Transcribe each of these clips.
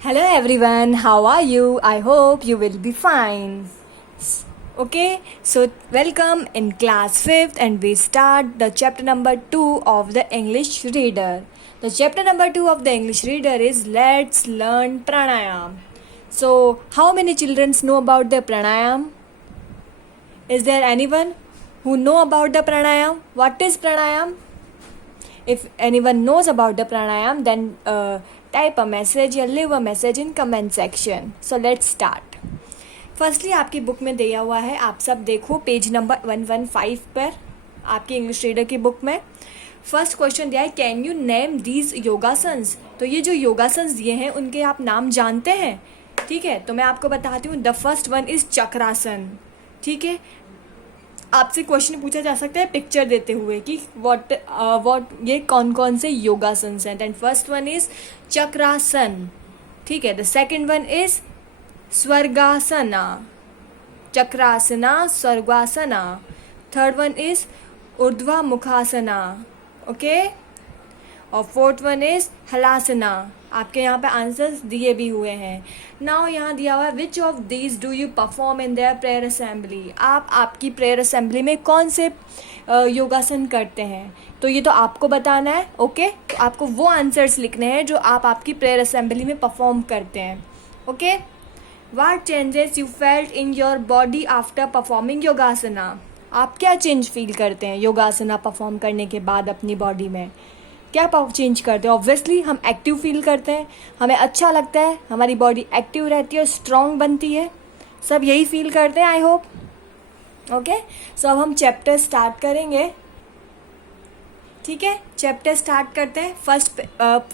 Hello everyone, how are you? I hope you will be fine. Okay, so welcome in class 5th and we start the chapter number 2 of the English Reader. The chapter number 2 of the English Reader is Let's Learn Pranayam. So, how many children know about the pranayam? Is there anyone who know about the pranayam? What is pranayam? If anyone knows about the pranayam, then type a message or leave a message in comment section. So let's start. Firstly आपकी book में दिया हुआ है, आप सब देखो page number 115 पर आपकी इंग्लिश रीडर की बुक में फर्स्ट क्वेश्चन दिया है, can you name these yogasanas. तो ये जो योगासन्स दिए हैं उनके आप नाम जानते हैं? ठीक है, तो मैं आपको बताती हूँ। The first one is Chakrasana. ठीक है, आपसे क्वेश्चन पूछा जा सकता है पिक्चर देते हुए कि व्हाट ये कौन कौन से योगासन्स हैं। Then first one is Chakrasana. ठीक है, the second one is Swargasana, Chakrasana, Swargasana. Third one is Urdhvamukhasana. Okay, और फोर्थ वन इज हलासना। आपके यहाँ पे आंसर्स दिए भी हुए हैं। नाउ यहाँ दिया हुआ है, which of these do you perform in their prayer assembly. आप आपकी प्रेयर असेंबली में कौन से योगासन करते हैं, तो ये तो आपको बताना है। ओके, तो आपको वो आंसर्स लिखने हैं जो आप आपकी प्रेयर असेंबली में परफॉर्म करते हैं। Okay, what changes you felt in your body after performing yogasana. आप क्या चेंज फील करते हैं योगासना परफॉर्म करने के बाद अपनी बॉडी में? क्या चेंज करते हैं? ऑब्वियसली हम एक्टिव फील करते हैं, हमें अच्छा लगता है, हमारी बॉडी एक्टिव रहती है और स्ट्रॉन्ग बनती है। सब यही फील करते हैं, आई होप। ओके, सो अब हम चैप्टर स्टार्ट करेंगे। ठीक है, चैप्टर स्टार्ट करते हैं।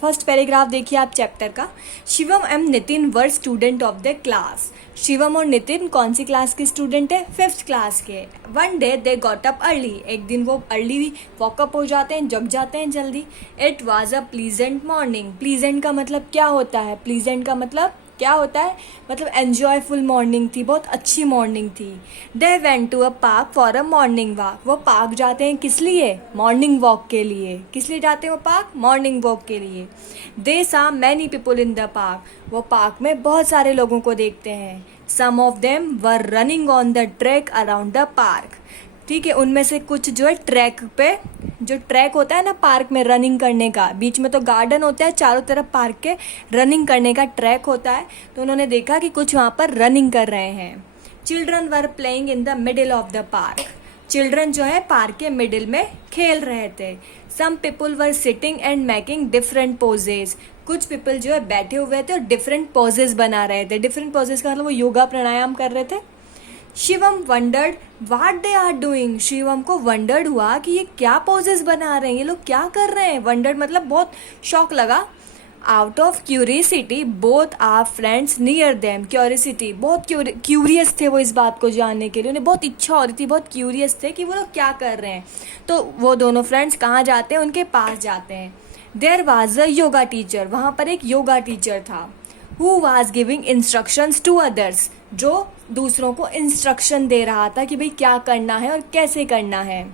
फर्स्ट पैराग्राफ देखिए आप चैप्टर का। Shivam and Nitin were student of the class. Shivam और नितिन कौन सी क्लास के स्टूडेंट है? 5th क्लास के। One day they got up early. एक दिन वो अर्ली वॉकअप हो जाते हैं, जग जाते हैं जल्दी। It was a pleasant morning. Pleasant का मतलब क्या होता है? प्लीजेंट का मतलब क्या होता है? मतलब एन्जॉयफुल मॉर्निंग थी, बहुत अच्छी मॉर्निंग थी। They went to a park for a morning walk. वो पार्क जाते हैं किस लिए? मॉर्निंग वॉक के लिए। किस लिए जाते हैं वो पार्क? मॉर्निंग वॉक के लिए। They saw many people in the park. वो पार्क में बहुत सारे लोगों को देखते हैं। Some of them were running on the track around the park. ठीक है, उनमें से कुछ जो है ट्रैक पे, जो ट्रैक होता है ना पार्क में रनिंग करने का, बीच में तो गार्डन होता है, चारों तरफ पार्क के रनिंग करने का ट्रैक होता है, तो उन्होंने देखा कि कुछ वहाँ पर रनिंग कर रहे हैं। Children were playing in the middle of the park. Children जो है पार्क के मिडिल में खेल रहे थे। Some people were sitting and making different poses. कुछ पीपल जो है बैठे हुए थे और डिफरेंट पोजेज बना रहे थे। डिफरेंट पोजेज का मतलब वो योगा प्राणायाम कर रहे थे। Shivam wondered what they are doing. Shivam को वंडर्ड हुआ कि ये क्या पोजेस बना रहे हैं, ये लोग क्या कर रहे हैं। वंडर्ड मतलब बहुत शौक लगा। Out of curiosity both are friends near them. Curiosity, बहुत क्यूरियस थे वो इस बात को जानने के लिए, उन्हें बहुत इच्छा हो रही थी, बहुत क्यूरियस थे कि वो लोग क्या कर रहे हैं। तो वो दोनों फ्रेंड्स कहाँ जाते हैं? उनके पास जाते हैं। There was a yoga teacher. वहाँ पर एक योगा टीचर था। Who was giving instructions to others. जो दूसरों को इंस्ट्रक्शन दे रहा था कि भाई क्या करना है और कैसे करना है।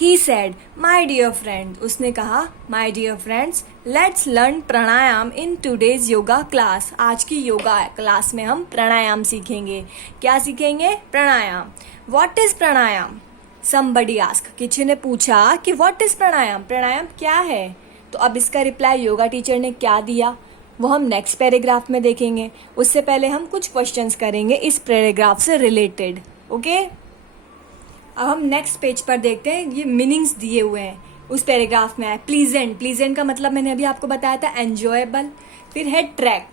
He said, my dear friend, उसने कहा, my dear friends, let's learn pranayama in today's yoga class. आज की योगा क्लास में हम प्राणायाम सीखेंगे। क्या सीखेंगे? प्राणायाम। What is pranayama? Somebody asked. किसी ने पूछा कि what is प्राणायाम? प्राणायाम क्या है? तो अब इसका रिप्लाई योगा टीचर ने क्या दिया वो हम नेक्स्ट पैराग्राफ में देखेंगे। उससे पहले हम कुछ क्वेश्चंस करेंगे इस पैराग्राफ से रिलेटेड। ओके, अब हम नेक्स्ट पेज पर देखते हैं। ये मीनिंग्स दिए हुए हैं उस पैराग्राफ में है। प्लीजेंट, प्लीजेंट का मतलब मैंने अभी आपको बताया था एन्जॉयबल। फिर है ट्रैक,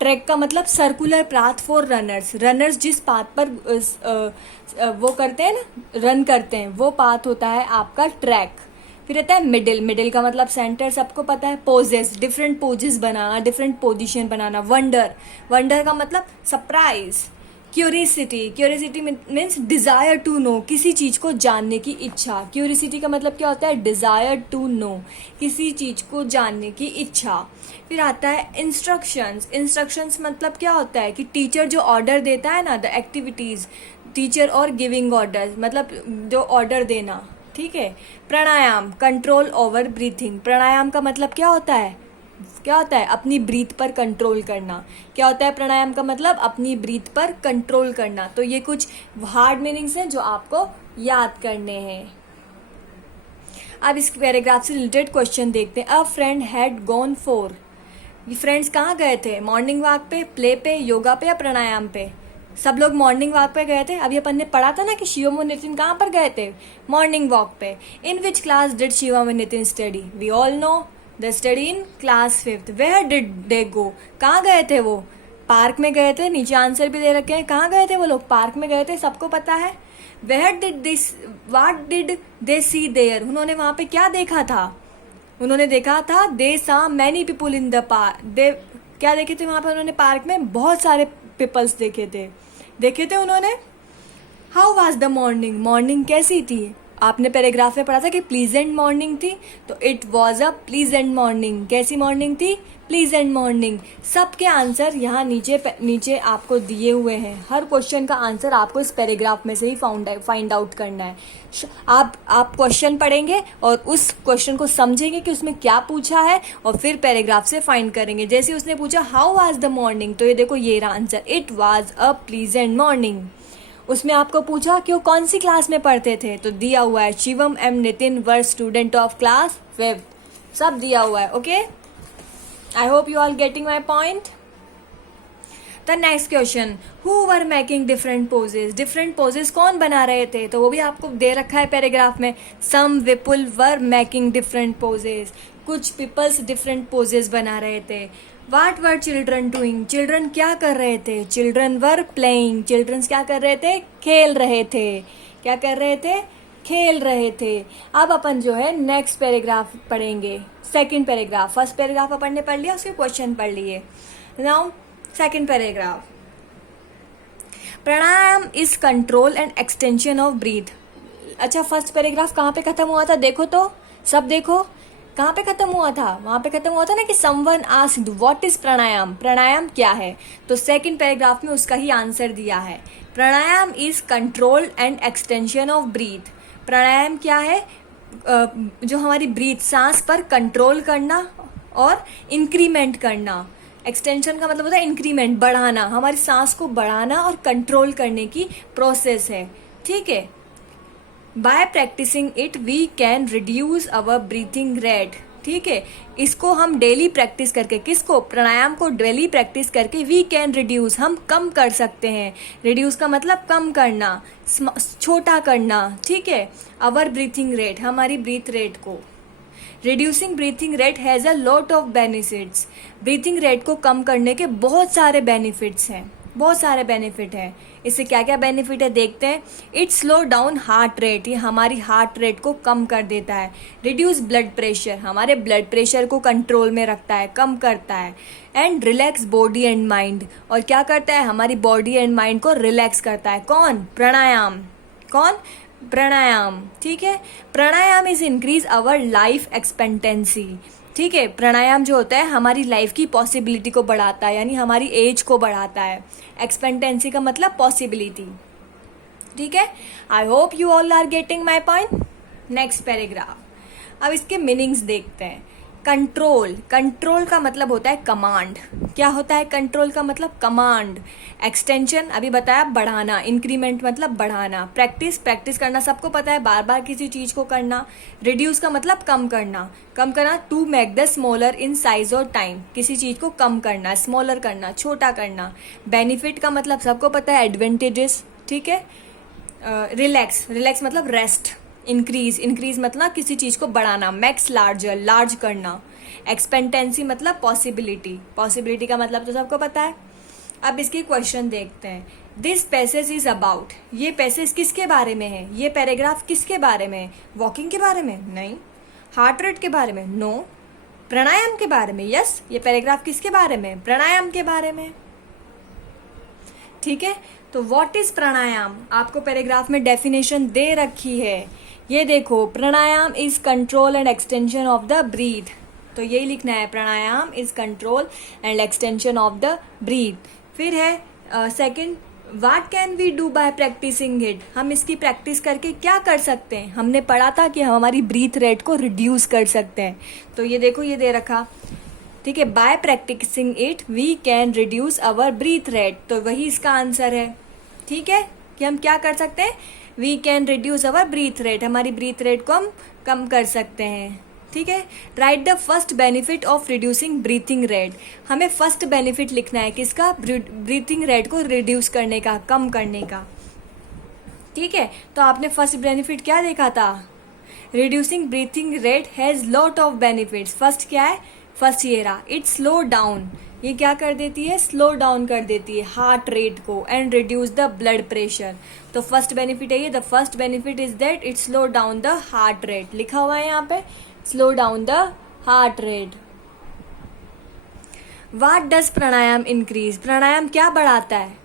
ट्रैक का मतलब circular path for runners. Runners जिस पाथ पर वो करते हैं ना, रन करते हैं, वो पाथ होता है आपका ट्रैक। फिर रहता है मिडिल, मिडिल का मतलब सेंटर, सबको पता है। पोजेस, डिफरेंट पोजेस बनाना, डिफरेंट पोजीशन बनाना। वंडर, वंडर का मतलब surprise. Curiosity, curiosity means desire to know, किसी चीज को जानने की इच्छा। क्यूरियसिटी का मतलब क्या होता है? डिजायर टू नो, किसी चीज को जानने की इच्छा। फिर आता है इंस्ट्रक्शंस। इंस्ट्रक्शंस मतलब क्या होता है कि टीचर जो ऑर्डर देता है ना, द एक्टिविटीज, टीचर और गिविंग ऑर्डर मतलब जो ऑर्डर देना। ठीक है। प्राणायाम, कंट्रोल ओवर ब्रीथिंग। प्राणायाम का मतलब क्या होता है? क्या होता है? अपनी ब्रीथ पर कंट्रोल करना। क्या होता है प्राणायाम का मतलब? अपनी ब्रीथ पर कंट्रोल करना। तो ये कुछ हार्ड मीनिंग्स हैं जो आपको याद करने हैं। अब इस पैराग्राफ से रिलेटेड क्वेश्चन देखते हैं। अ फ्रेंड हैड गॉन फॉर, ये फ्रेंड्स कहाँ गए थे? मॉर्निंग वॉक पे, प्ले पे, योगा पे या प्राणायाम पे? सब लोग मॉर्निंग वॉक पे गए थे। अभी अपन ने पढ़ा था ना कि शिवम और नितिन कहाँ पर गए थे? मॉर्निंग वॉक पे। In which class did Shivam and Nitin study? We all know the study in class 5th। Where did they go? कहाँ गए थे वो? पार्क में गए थे। नीचे आंसर भी दे रखे हैं। कहाँ गए थे वो लोग? पार्क में गए थे, सबको पता है। Where did this, what did they see there? उन्होंने वहाँ पे क्या देखा था? उन्होंने देखा था they saw many people in the park. They क्या देखे थे वहाँ पे उन्होंने? पार्क में बहुत सारे पीपल्स देखे थे उन्होंने। How was the morning? Morning कैसी थी? आपने पैराग्राफ में पढ़ा था कि प्लीजेंट मॉर्निंग थी, तो it was a pleasant morning. कैसी मॉर्निंग थी? Pleasant morning. सबके आंसर यहाँ नीचे आपको दिए हुए हैं। हर क्वेश्चन का आंसर आपको इस पैराग्राफ में से ही फाइंड आउट करना है। आप क्वेश्चन पढ़ेंगे और उस क्वेश्चन को समझेंगे कि उसमें क्या पूछा है और फिर पैराग्राफ से फाइंड करेंगे। जैसे उसने पूछा हाउ वाज द मॉर्निंग, तो ये देखो ये रहा answer, it was a pleasant morning. उसमें आपको पूछा कि वो कौन सी क्लास में पढ़ते थे, तो दिया हुआ है Shivam and Nitin were student of class 5th। सब दिया हुआ है। Okay, I hope you are getting my point. The next question, who were making different poses? Different poses कौन बना रहे थे? तो वो भी आपको दे रखा है पैराग्राफ में। सम विपुल वर मेकिंग डिफरेंट पोजेज, कुछ पीपल्स डिफरेंट पोजेज बना रहे थे। वाट वर चिल्ड्रन डूइंग? चिल्ड्रन क्या कर रहे थे? चिल्ड्रन वर प्लेइंग, चिल्ड्रन क्या कर रहे थे? खेल रहे थे। क्या कर रहे थे? खेल रहे थे। अब अपन जो है नेक्स्ट पैराग्राफ पढ़ेंगे, सेकंड पैराग्राफ। फर्स्ट पैराग्राफ अपन ने पढ़ लिया, उसके क्वेश्चन पढ़ लिए। Now second paragraph, pranayama is control and extension of breathe. अच्छा, फर्स्ट पैराग्राफ कहाँ पे खत्म हुआ था? देखो तो, सब देखो कहाँ पे खत्म हुआ था? वहां पे खत्म हुआ था ना कि समवन आस्क्ड व्हाट इज प्राणायाम? प्राणायाम क्या है? तो सेकंड पैराग्राफ में उसका ही आंसर दिया है। Pranayama is control and extension of breath. Pranayama क्या है? जो हमारी ब्रीथ, सांस पर कंट्रोल करना और इंक्रीमेंट करना। एक्सटेंशन का मतलब होता है इंक्रीमेंट, बढ़ाना। हमारी सांस को बढ़ाना और कंट्रोल करने की प्रोसेस है। ठीक है, by practising it we can reduce our breathing rate. ठीक है, इसको हम डेली प्रैक्टिस करके, किसको? प्राणायाम को डेली प्रैक्टिस करके वी कैन रिड्यूस, हम कम कर सकते हैं। रिड्यूस का मतलब कम करना, छोटा करना। ठीक है, अवर ब्रीथिंग रेट, हमारी ब्रीथ रेट को। Reducing breathing rate has a lot of benefits. Breathing rate को कम करने के बहुत सारे बेनिफिट्स हैं, बहुत सारे बेनिफिट हैं। इससे क्या क्या बेनिफिट है देखते हैं। It slow down heart rate, ये हमारी हार्ट रेट को कम कर देता है। रिड्यूस ब्लड प्रेशर, हमारे ब्लड प्रेशर को कंट्रोल में रखता है, कम करता है। And relax body and mind, और क्या करता है? हमारी बॉडी एंड माइंड को रिलैक्स करता है। कौन? प्राणायाम। कौन? प्राणायाम। ठीक है, pranayama is increase our life expectancy. ठीक है, प्राणायाम जो होता है हमारी लाइफ की पॉसिबिलिटी को बढ़ाता है, यानी हमारी एज को बढ़ाता है। एक्सपेक्टेंसी का मतलब पॉसिबिलिटी। ठीक है, I hope you all are getting my point. Next paragraph, अब इसके मीनिंग्स देखते हैं। कंट्रोल, कंट्रोल का मतलब होता है कमांड। क्या होता है कंट्रोल का मतलब? कमांड। एक्सटेंशन अभी बताया, बढ़ाना। इंक्रीमेंट मतलब बढ़ाना। प्रैक्टिस, प्रैक्टिस करना सबको पता है, बार बार किसी चीज को करना। रिड्यूस का मतलब कम करना, कम करना। To make the smaller in size और टाइम, किसी चीज को कम करना, स्मॉलर करना, छोटा करना। बेनिफिट का मतलब सबको पता है, एडवांटेजेस। ठीक है, रिलैक्स, रिलैक्स मतलब रेस्ट। इंक्रीज, इंक्रीज मतलब किसी चीज को बढ़ाना। मैक्स लार्जर, लार्ज करना। एक्सपेक्टेंसी मतलब पॉसिबिलिटी, पॉसिबिलिटी का मतलब तो सबको पता है। अब इसके क्वेश्चन देखते हैं। दिस पैसेज इज अबाउट, ये पैसेज किसके बारे में है? ये पैराग्राफ किसके बारे में है? वॉकिंग के बारे में? नहीं। हार्ट रेट के बारे में? नो। प्राणायाम के बारे में? यस। ये पैराग्राफ किसके बारे में? प्राणायाम के बारे में। ठीक है, तो व्हाट इज प्राणायाम? आपको पैराग्राफ में डेफिनेशन दे रखी है, ये देखो। Pranayama is control and extension of the breath, तो यही लिखना है, pranayama is control and extension of the breath. फिर है second, what can we do by practising it? हम इसकी प्रैक्टिस करके क्या कर सकते हैं? हमने पढ़ा था कि हम हमारी ब्रीथ रेट को रिड्यूस कर सकते हैं। तो ये देखो, ये दे रखा, ठीक है, by practising it we can reduce our breath rate, तो वही इसका आंसर है। ठीक है, कि हम क्या कर सकते हैं, we can reduce our breath rate, हमारी ब्रीथ रेट को हम कम कर सकते हैं। ठीक है, write the first benefit of reducing breathing rate, हमें फर्स्ट बेनिफिट लिखना है किसका, ब्रीथिंग रेट को रिड्यूस करने का, कम करने का। ठीक है, तो आपने फर्स्ट बेनिफिट क्या देखा था, reducing breathing rate has lot of benefits. First क्या है, फर्स्ट ये रहा, इट स्लो डाउन, ये क्या कर देती है, स्लो डाउन कर देती है हार्ट रेट को, and reduce the blood pressure. तो फर्स्ट बेनिफिट है ये, the first benefit is that it slow down the heart rate, लिखा हुआ है यहाँ पे, slow down the heart rate. What does pranayama increase, pranayama क्या बढ़ाता है,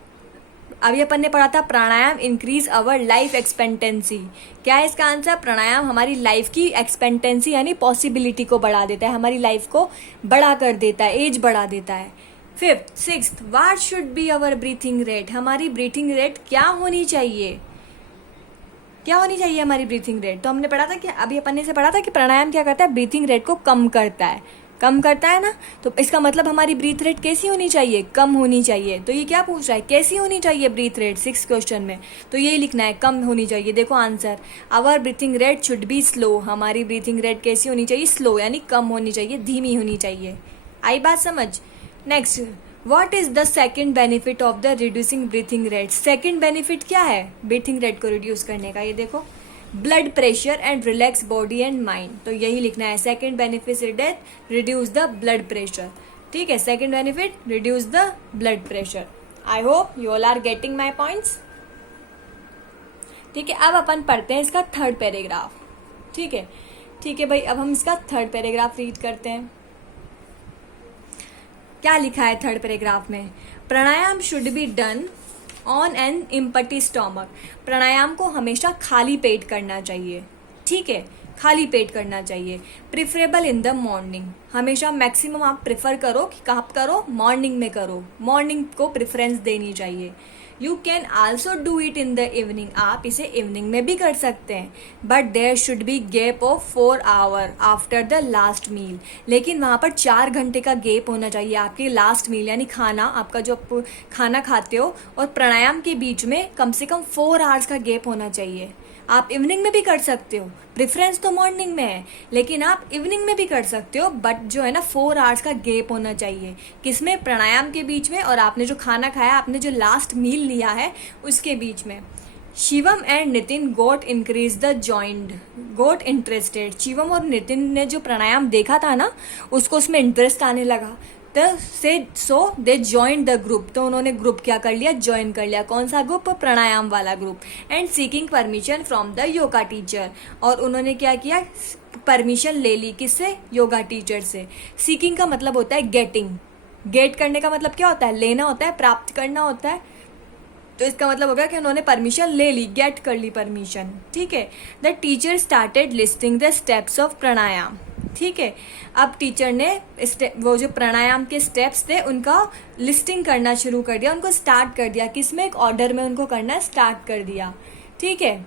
अभी अपन ने पढ़ा था pranayama increase our life expectancy, क्या है इसका आंसर, प्राणायाम हमारी लाइफ की एक्सपेक्टेंसी यानी पॉसिबिलिटी को बढ़ा देता है, हमारी लाइफ को बड़ा कर देता है, एज बढ़ा देता है। Fifth sixth, what should be our breathing rate, हमारी ब्रीथिंग रेट क्या होनी चाहिए, क्या होनी चाहिए हमारी ब्रीथिंग रेट। तो हमने पढ़ा था कि अभी अपन ने से पढ़ा था कि प्राणायाम क्या करता है, ब्रीथिंग रेट को कम करता है, कम करता है ना, तो इसका मतलब हमारी ब्रीथ रेट कैसी होनी चाहिए, कम होनी चाहिए। तो ये क्या पूछ रहा है, कैसी होनी चाहिए ब्रीथ रेट, 6 क्वेश्चन में, तो यही लिखना है, कम होनी चाहिए। देखो answer, our breathing rate should be slow, हमारी ब्रीथिंग रेट कैसी होनी चाहिए, स्लो यानी कम होनी चाहिए, धीमी होनी चाहिए। आई बात समझ। Next, what is the second benefit of the reducing breathing rate, second benefit क्या है ब्रीथिंग रेट को रिड्यूस करने का, ये देखो, blood pressure and relax body and mind, तो यही लिखना है, second benefit is that reduce the blood pressure. ठीक है, second benefit reduce the blood pressure. I hope you all are getting my points. ठीक है, अब अपन पढ़ते हैं इसका थर्ड पैराग्राफ। ठीक है, ठीक है भाई, अब हम इसका थर्ड पैराग्राफ रीड करते हैं। क्या लिखा है थर्ड पैराग्राफ में, pranayama should be done on an empty stomach, pranayama को हमेशा खाली पेट करना चाहिए। ठीक है, खाली पेट करना चाहिए। प्रिफरेबल इन द मॉर्निंग, हमेशा मैक्सिमम आप प्रेफर करो कि कहाँ करो, मॉर्निंग में करो, मॉर्निंग को प्रेफरेंस देनी चाहिए। You can also do it in the evening, आप इसे इवनिंग में भी कर सकते हैं, but there should be gap of 4 hour after the last meal, लेकिन वहाँ पर 4 घंटे का गैप होना चाहिए आपके लास्ट मील यानी खाना, आपका जो आप खाना खाते हो और प्राणायाम के बीच में कम से कम 4 आवर्स का गैप होना चाहिए। आप इवनिंग में भी कर सकते हो, प्रेफरेंस तो मॉर्निंग में है, लेकिन आप इवनिंग में भी कर सकते हो, बट जो है ना 4 आवर्स का गैप होना चाहिए, किसमें, प्राणायाम के बीच में और आपने जो खाना खाया, आपने जो लास्ट मील लिया है उसके बीच में। Shivam and Nitin got increase the joint, got interested, Shivam और नितिन ने जो प्राणायाम देखा था ना उसको उसमें इंटरेस्ट आने लगा, सो दे ज्वाइन द ग्रुप, तो उन्होंने ग्रुप क्या कर लिया, ज्वाइन कर लिया, कौन सा ग्रुप, प्राणायाम वाला group. And seeking permission from the yoga teacher, और उन्होंने क्या किया, परमिशन ले ली, किससे, योगा टीचर से। सीकिंग का मतलब होता है गेटिंग, गेट करने का मतलब क्या होता है, लेना होता है, प्राप्त करना होता है, तो इसका मतलब हो गया कि उन्होंने परमिशन ले ली, गेट कर ली परमिशन। ठीक है, the teacher started listing the steps of pranayama. ठीक है, अब टीचर ने वो जो प्राणायाम के स्टेप्स थे उनका लिस्टिंग करना शुरू कर दिया, उनको स्टार्ट कर दिया, किसमें, एक ऑर्डर में उनको करना स्टार्ट कर दिया। ठीक है,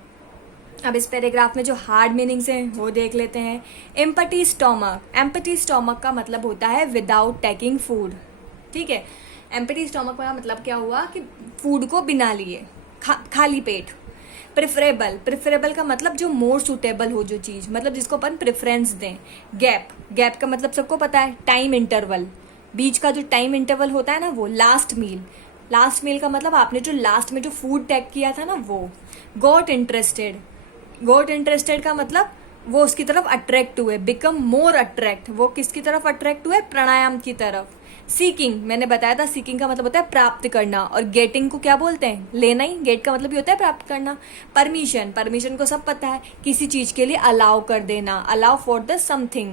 अब इस पैराग्राफ में जो हार्ड मीनिंग्स हैं वो देख लेते हैं। एम्प्टी स्टोमक, एम्प्टी स्टोमक का मतलब होता है विदाउट टेकिंग फूड। ठीक है, एम्प्टी स्टोमक का मतलब क्या हुआ कि फूड को बिना लिए, खाली पेट। प्रेफरेबल, प्रेफरेबल का मतलब जो मोर सूटेबल हो, जो चीज़ मतलब जिसको अपन प्रेफरेंस दें। गैप, गैप का मतलब सबको पता है, टाइम इंटरवल, बीच का जो टाइम इंटरवल होता है ना वो। लास्ट मील, लास्ट मील का मतलब आपने जो लास्ट में जो फूड टेक किया था ना वो। गॉट इंटरेस्टेड, गॉट इंटरेस्टेड का मतलब वो उसकी तरफ अट्रैक्ट हुए, बिकम मोर अट्रैक्ट, वो किसकी तरफ अट्रैक्ट हुए, प्राणायाम की तरफ। सीकिंग, मैंने बताया था सीकिंग का मतलब होता है प्राप्त करना, और गेटिंग को क्या बोलते हैं, लेना ही, गेट का मतलब भी होता है प्राप्त करना। परमिशन, परमिशन को सब पता है, किसी चीज के लिए अलाउ कर देना, allow for the something.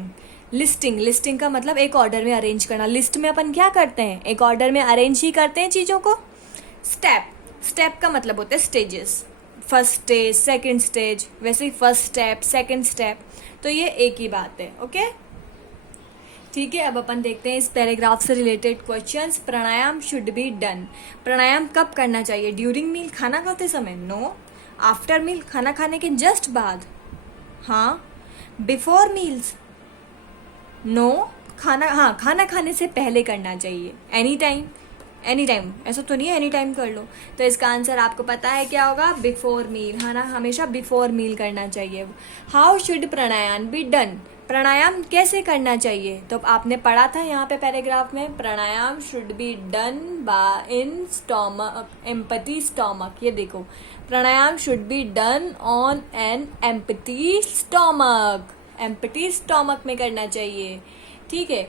Listing, listing का मतलब एक ऑर्डर में अरेंज करना, लिस्ट में अपन क्या करते हैं, एक ऑर्डर में अरेंज ही करते हैं चीजों को। स्टेप, स्टेप का मतलब होता है stages, first stage, second stage, वैसे ही फर्स्ट स्टेप, सेकेंड स्टेप, तो ये एक ही बात है। ओके, ठीक है, अब अपन देखते हैं इस पैराग्राफ से related questions. Pranayama should be done, pranayama कब करना चाहिए, ड्यूरिंग मील, खाना खाते समय, नो। आफ्टर मील, खाना खाने के जस्ट बाद, हाँ। Before meals, no. खाना खाने से पहले करना चाहिए। एनी टाइम, ऐसा तो नहीं है एनी टाइम कर लो। तो इसका आंसर आपको पता है क्या होगा, बिफोर मील, है ना, हमेशा बिफोर मील करना चाहिए। How should pranayama be done, pranayama कैसे करना चाहिए, तो आपने पढ़ा था यहाँ पे पैराग्राफ में, pranayama should be done by in stomach, empty stomach. ये देखो, pranayama should be done on an empty stomach, empty stomach में करना चाहिए। ठीक है,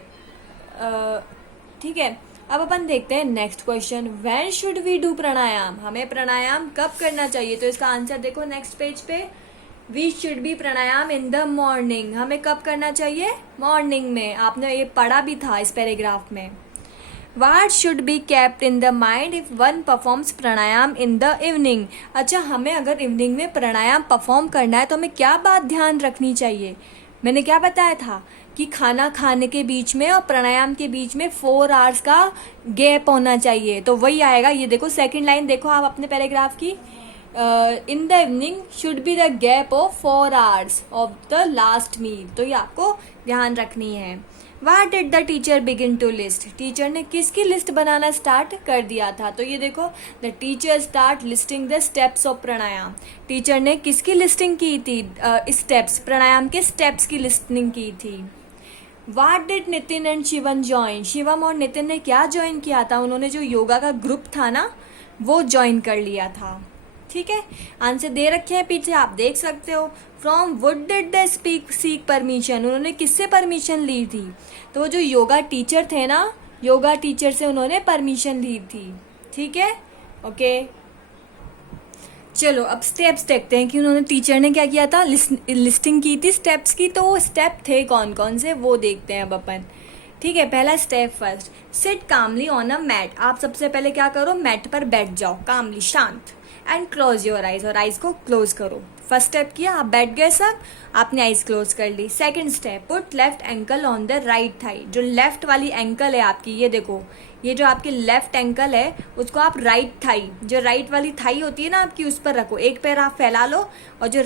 ठीक है। अब अपन देखते हैं next question, when should we do pranayama, हमें प्राणायाम कब करना चाहिए। तो इसका आंसर देखो नेक्स्ट पेज पे, we should be pranayama in the morning, हमें कब करना चाहिए, मॉर्निंग में। आपने ये पढ़ा भी था इस पैराग्राफ में। What should be kept in the mind if one performs pranayama in the evening, अच्छा हमें अगर इवनिंग में प्राणायाम परफॉर्म करना है तो हमें क्या बात ध्यान रखनी चाहिए। मैंने क्या बताया था कि खाना खाने के बीच में और प्राणायाम के बीच में 4 आवर्स का गैप होना चाहिए। तो वही आएगा, ये देखो सेकंड लाइन देखो आप अपने पैराग्राफ की, in the evening should be the gap of 4 hours of the last meal. तो ये आपको ध्यान रखनी है। What did the teacher begin to list, teacher ने किसकी लिस्ट बनाना स्टार्ट कर दिया था। तो ये देखो, the teacher start listing the steps of pranayama, teacher ने किसकी लिस्टिंग की थी, स्टेप्स, प्राणायाम के स्टेप्स की लिस्टिंग की थी। What did Nitin and Shivam join, Shivam और नितिन ने क्या ज्वाइन किया था, उन्होंने जो योगा का ग्रुप था ना वो ज्वाइन कर लिया था। ठीक है, आंसर दे रखे हैं पीछे, आप देख सकते हो। From would did they seek permission, उन्होंने किससे परमिशन ली थी, तो वो जो योगा टीचर थे ना, योगा टीचर से उन्होंने परमिशन ली थी। ठीक है, ओके। चलो अब स्टेप्स देखते हैं कि उन्होंने, टीचर ने क्या किया था, लिस्टिंग की थी स्टेप्स की, तो वो स्टेप थे कौन कौन से वो देखते हैं अब अपन। ठीक है, पहला step first, sit calmly on a mat, आप सबसे पहले क्या करो, मैट पर बैठ जाओ कामली, शांत, एंड क्लोज योर आइज, और आइज को क्लोज करो। फर्स्ट स्टेप किया, आप बैठ गए सब, आपने आइज क्लोज कर ली। Second step, put left ankle on the right thigh, जो लेफ्ट वाली एंकल है आपकी, ये देखो, ये जो आपकी लेफ्ट एंकल है उसको आप राइट थाई, जो राइट वाली थाई होती है ना आपकी, उस पर रखो, एक पैर आप फैला लो, और जो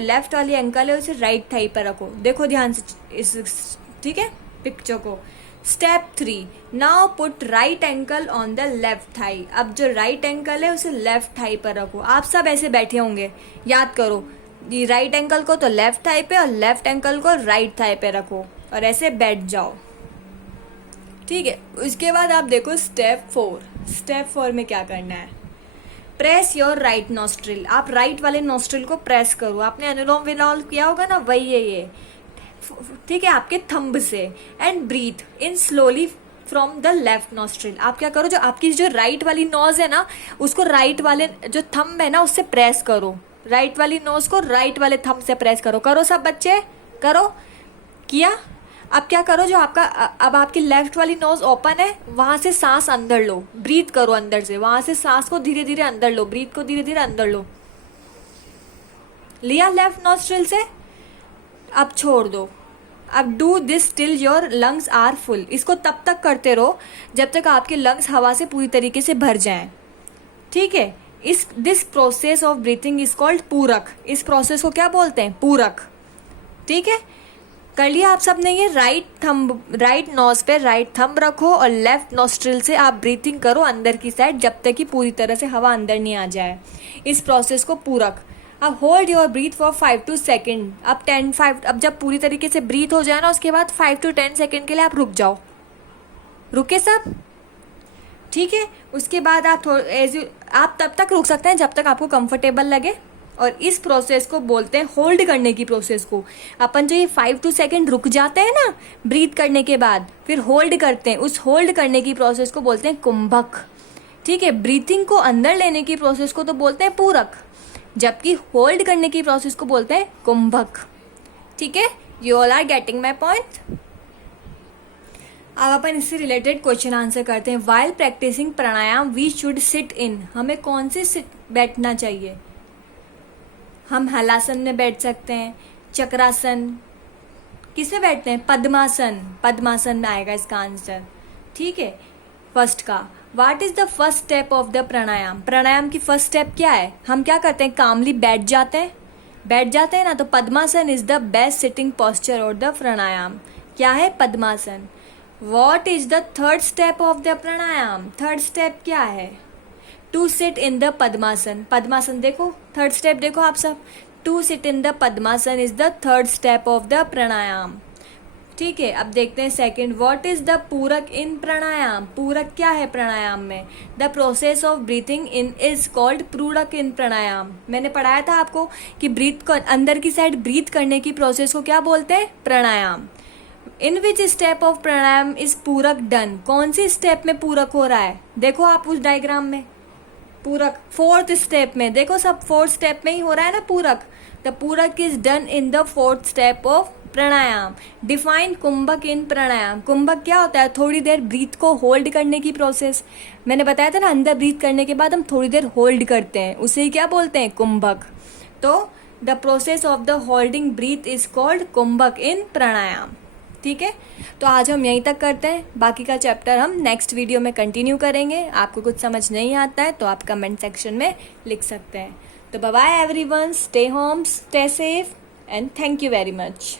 लेफ्ट वाली एंकल है उसे राइट थाई पर रखो। देखो ध्यान से इस, ठीक है, पिक्चर को। Step 3, now put right ankle on the left thigh, अब जो राइट एंकल है उसे लेफ्ट थाई पर रखो। आप सब ऐसे बैठे होंगे, याद करो, राइट एंकल को तो लेफ्ट थाई पे और लेफ्ट एंकल को राइट थाई पे रखो और ऐसे बैठ जाओ। ठीक है, उसके बाद आप देखो स्टेप 4, स्टेप 4 में क्या करना है, प्रेस योर राइट नॉस्ट्रिल, आप राइट वाले नॉस्ट्रिल को प्रेस करो। आपने अनुलोम विलोम किया होगा ना, वही है ये। ठीक है, आपके थंब से, and breathe in slowly from the left nostril, आप क्या करो, जो आपकी जो राइट वाली नोज है ना उसको राइट वाले जो थंब है ना उससे प्रेस करो, राइट वाली नोज को राइट वाले थंब से प्रेस करो। करो सब बच्चे, करो, किया। अब क्या करो, जो आपका अब आपकी लेफ्ट वाली नोज ओपन है वहां से सांस अंदर लो, ब्रीथ करो अंदर से, वहां से सांस को धीरे धीरे अंदर लो, ब्रीथ को धीरे धीरे अंदर लो। लिया लेफ्ट नॉस्ट्रिल से, अब छोड़ दो। अब do this till your lungs are full, इसको तब तक करते रहो जब तक आपके लंग्स हवा से पूरी तरीके से भर जाएं। ठीक है, this process of breathing is called पूरक, इस प्रोसेस को क्या बोलते हैं, पूरक। ठीक है, कर लिया आप सबने ये। राइट नोज पे राइट थंब रखो और लेफ्ट नॉस्ट्रिल से आप ब्रीथिंग करो अंदर की साइड जब तक कि पूरी तरह से हवा अंदर नहीं आ जाए, इस प्रोसेस को पूरक। अब hold your breathe for 5 to 7, अब जब पूरी तरीके से ब्रीथ हो जाए ना उसके बाद 5 to 10 सेकेंड के लिए आप रुक जाओ। रुके सब, ठीक है। उसके बाद आप आप तब तक रुक सकते हैं जब तक आपको कंफर्टेबल लगे, और इस प्रोसेस को बोलते हैं होल्ड करने की प्रोसेस को। अपन जो ये 5 to 7 सेकेंड रुक जाते हैं ना ब्रीथ करने के बाद, फिर होल्ड करते हैं, उस होल्ड करने की प्रोसेस को बोलते हैं कुंभक। ठीक है, ब्रीथिंग को अंदर लेने की प्रोसेस को तो बोलते हैं पूरक, जबकि होल्ड करने की प्रोसेस को बोलते हैं कुंभक। ठीक है, you all are getting my point. अब अपन इससे रिलेटेड क्वेश्चन आंसर करते हैं। While practising pranayama we should sit in, हमें कौन से बैठना चाहिए। हम हलासन में बैठ सकते हैं, चक्रासन, किस में बैठते हैं, पद्मासन, पद्मासन में आएगा इसका आंसर। ठीक है, फर्स्ट का what is the first step of the pranayama, pranayama की फर्स्ट स्टेप क्या है, हम क्या करते हैं, कामली बैठ जाते हैं ना, तो Padmasana is the best sitting posture और द प्राणायाम। क्या है? Padmasana. What is the third step of the pranayama? Third step क्या है? To sit in the Padmasana. Padmasana देखो, थर्ड स्टेप देखो आप सब, to sit in the Padmasana is the third step of the pranayama. ठीक है, अब देखते हैं सेकंड, व्हाट इज द पूरक इन प्राणायाम? पूरक क्या है प्राणायाम में? The process of breathing in is called पूरक इन प्राणायाम। मैंने पढ़ाया था आपको कि ब्रीथ को अंदर की साइड ब्रीथ करने की प्रोसेस को क्या बोलते हैं? Pranayama. In which step of pranayama is puraka done? कौन सी स्टेप में पूरक हो रहा है? देखो आप उस डायग्राम में, पूरक फोर्थ स्टेप में, देखो सब फोर्थ स्टेप में ही हो रहा है ना puraka. The puraka is done in the fourth step of pranayama. Define kumbhaka in pranayama. Kumbhaka क्या होता है? थोड़ी देर ब्रीथ को होल्ड करने की प्रोसेस। मैंने बताया था ना, अंदर ब्रीथ करने के बाद हम थोड़ी देर होल्ड करते हैं, उसे ही क्या बोलते हैं? कुंभक। तो the process of the holding breath is called kumbhaka in pranayama. ठीक है, तो आज हम यहीं तक करते हैं, बाकी का चैप्टर हम नेक्स्ट वीडियो में कंटिन्यू करेंगे। आपको कुछ समझ नहीं आता है तो आप कमेंट सेक्शन में लिख सकते हैं। तो bye bye everyone, stay home, stay safe and thank you very much.